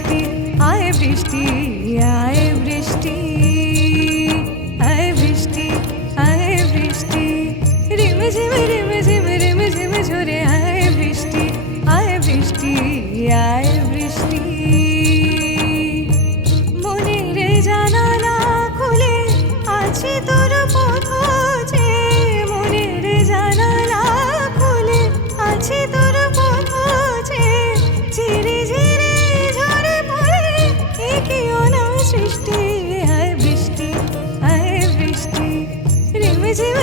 বৃষ্টি আয় বৃষ্টি আয় বৃষ্টি আয় বৃষ্টি আয় বৃষ্টি রিমঝিম রিমঝিম ঝরে আয় বৃষ্টি আয় বৃষ্টি আয় বৃষ্টি মনের জানালা খুলে আছে তোর পথ যে মনের জানালা খুলে আছে তোর পথ যে ঝিরে ঝিরে ঝরে পড়ে একেও না সৃষ্টি আয় বৃষ্টি আয় বৃষ্টি রিমঝিম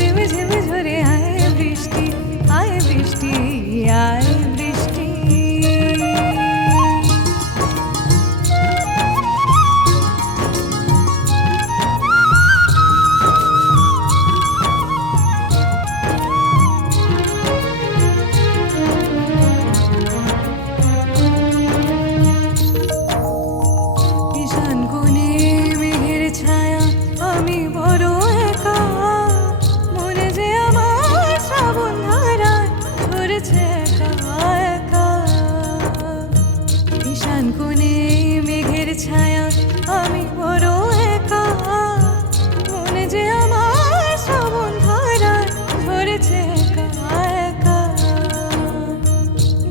রিমঝিম ঝরে আয় বৃষ্টি আয় বৃষ্টি আয় বৃষ্টি ঈশান কোণে মেঘের ছায়া আমি বড় একা মনে যে আমার শ্রাবণ ধারায় ঝরেছে একা একা ঈশান কোণে মেঘের ছায়া আমি বড় একা মনে যে আমার শ্রাবণ ধারায় ঝরেছে একা একা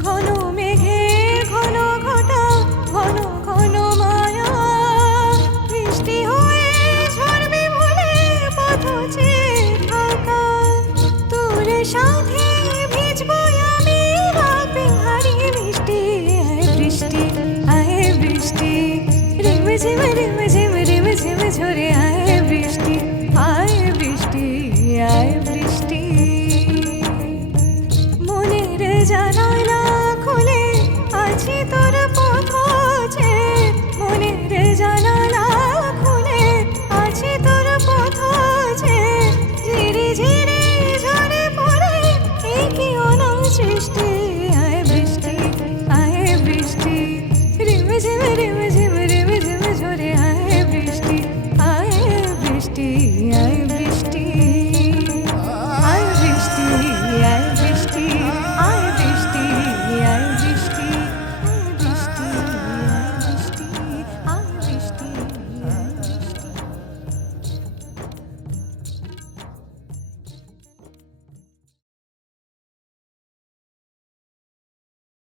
ঘন মেঘের ঘন ঘটা ঘন ঘন মায়া বৃষ্টি হয়ে ঝরবে বলে পথ চেয়ে থাকা তোর সাথে ভিজবো আমি রাতে হারিয়ে মিষ্টি আয় বৃষ্টি রিমঝিম রিমঝিম